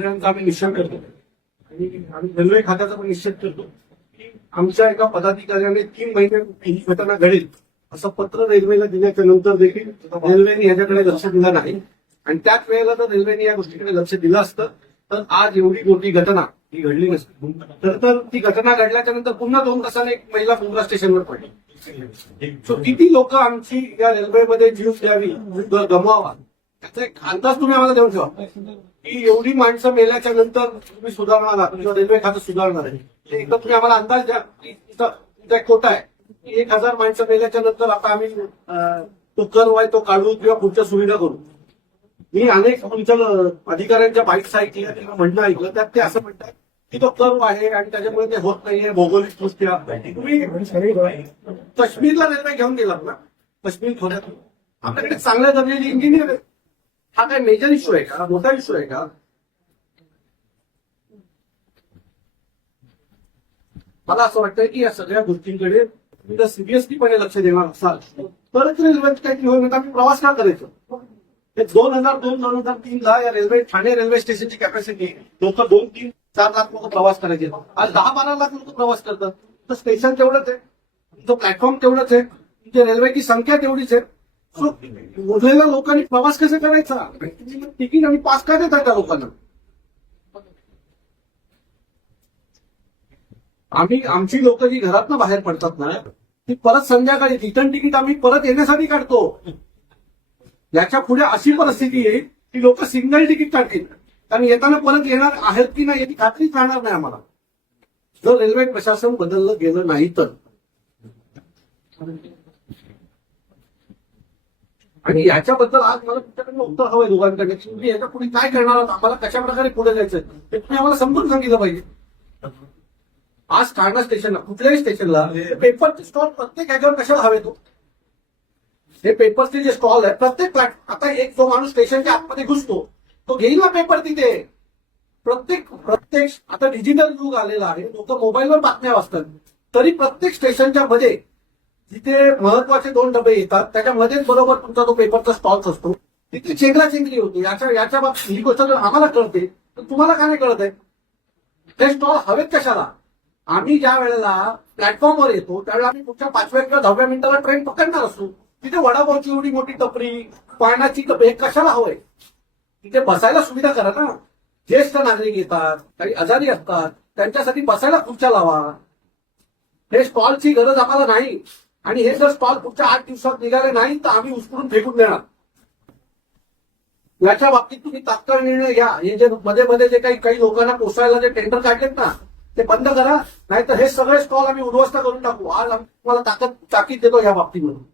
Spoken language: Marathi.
सगळ्यांचा आम्ही निश्चय करतो. आणि आम्ही रेल्वे खात्याचा पण निश्चित करतो. की आमच्या एका पदाधिकाऱ्याने तीन महिने ही घटना घडेल. असं पत्र रेल्वेला दिल्याच्या नंतर देखील रेल्वेने याच्याकडे लक्ष दिलं नाही. आणि त्याच वेळेला जर रेल्वेने या गोष्टीकडे लक्ष दिलं असतं. तर आज एवढी मोठी घटना ही घडली नसती. तर तर ती घटना घडल्याच्या नंतर पुन्हा दोन तासाने एक महिला मुंब्रा स्टेशनवर पडली. सो किती लोक आमची या रेल्वेमध्ये जीव द्यावी गमवावा? त्याचा एक अंदाज तुम्ही आम्हाला देऊन ठेवा. की एवढी माणसं मेल्याच्या नंतर तुम्ही सुधारणार आहात. किंवा रेल्वे खातं सुधारणार आहे. एकदा तुम्ही आम्हाला अंदाज द्या. की एक खोटा आहे? एक हजार माणसं मेल्याच्या नंतर आता आम्ही तो कर आहे तो काढू किंवा पुढच्या सुविधा करू. मी अनेक तुमच्या अधिकाऱ्यांच्या बाईक्स ऐकल्या किंवा म्हणणं ऐकलं. त्यात ते असं म्हणतात की तो कर्व आहे आणि त्याच्यामुळे ते होत नाहीये. भौगोलिक दृष्ट्या. तुम्ही काश्मीरला रेल्वे घेऊन गेलात ना? काश्मीर खोऱ्यात आपल्याकडे चांगल्या दर्जाचे इंजिनियर आहेत. हा काय मेजर इश्यू आहे का? मोठा इश्यू आहे का? मला असं वाटतं की या सगळ्या गोष्टींकडे तुम्ही सिरियसलीपणे लक्ष देणार असाल तरच रेल्वे काहीतरी होईल आम्ही प्रवास का करायचो? हे दोन हजार दोन दोन हजार तीन ला या रेल्वे ठाणे रेल्वे स्टेशनची कॅपॅसिटी लोक दोन तीन चार लाख लोक प्रवास करायचे. आज दहा बारा लाख लोक प्रवास करतात. तर स्टेशन तेवढंच आहे. तुमचं प्लॅटफॉर्म तेवढंच आहे. तुमच्या रेल्वेची संख्या तेवढीच आहे. सो लोकांनी प्रवास कसा करायचा? तिकीट आणि पास का देता त्या लोकांना? आम्ही आमची लोक जी घरातनं बाहेर पडतात ना ती परत संध्याकाळी रिटर्न तिकीट आम्ही परत येण्यासाठी काढतो. याच्यापुढे अशी परिस्थिती येईल की लोक सिंगल तिकीट काढतील. कारण येताना परत येणार आहेत की नाही याची खात्रीच राहणार नाही आम्हाला. जर रेल्वे प्रशासन बदललं गेलं नाही तर. आणि याच्याबद्दल आज मला तुमच्याकडनं उत्तर हवंय दोघांकडे की तुम्ही याच्यापुढे काय करणार आहात? आम्हाला कशा प्रकारे पुढे जायचं ते तुम्ही आम्हाला समजून सांगितलं पाहिजे. आज ठाणा स्टेशनला कुठल्याही स्टेशनला पेपरचे स्टॉल प्रत्येक ह्याच्यावर कशाला हवे तो हे पेपरचे जे स्टॉल आहे प्रत्येक प्लॅट आता एक जो माणूस स्टेशनच्या आतमध्ये घुसतो तो घेईल ना पेपर तिथे? प्रत्येक प्रत्येक आता डिजिटल युग आलेला आहे लोक मोबाईलवर बातम्या वाचतात. तरी प्रत्येक स्टेशनच्या मध्ये जिथे महत्त्वाचे दोन डबे येतात त्याच्यामध्येच बरोबर तुमचा तो पेपरचा स्टॉल्स असतो तिथे चेंगरा चेंगरी होते. याच्या याच्या बाबतीत ही गोष्ट जर आम्हाला कळते तर तुम्हाला का नाही कळत आहे? ते स्टॉल हवेत कशाला? आम्ही ज्या वेळेला प्लॅटफॉर्मवर येतो त्यावेळेला आम्ही पुढच्या पाचव्या किंवा दहाव्या मिनिटाला ट्रेन पकडणार असतो तिथे वडापावची एवढी मोठी टपरी पाण्याची टपरी हे कशाला हवंय? तिथे बसायला सुविधा करा ना. ज्येष्ठ नागरिक येतात काही आजारी असतात त्यांच्यासाठी बसायला खुर्च्या लावा. हे स्टॉलची गरज आम्हाला नाही. आणि हे जर स्टॉल पुढच्या आठ दिवसात निघाले नाही तर आम्ही उचलून फेकून देणार. याच्या बाबतीत तुम्ही तात्काळ निर्णय घ्या. हे जे मध्ये मध्ये जे काही काही लोकांना पोसायला जे टेंडर काढलेत ना ते बंद करा. नाहीतर हे सगळे स्टॉल आम्ही उद्ध्वस्त करून टाकू. आज आम्ही तुम्हाला ताकद ताकीद देतो या बाबतीमध्ये.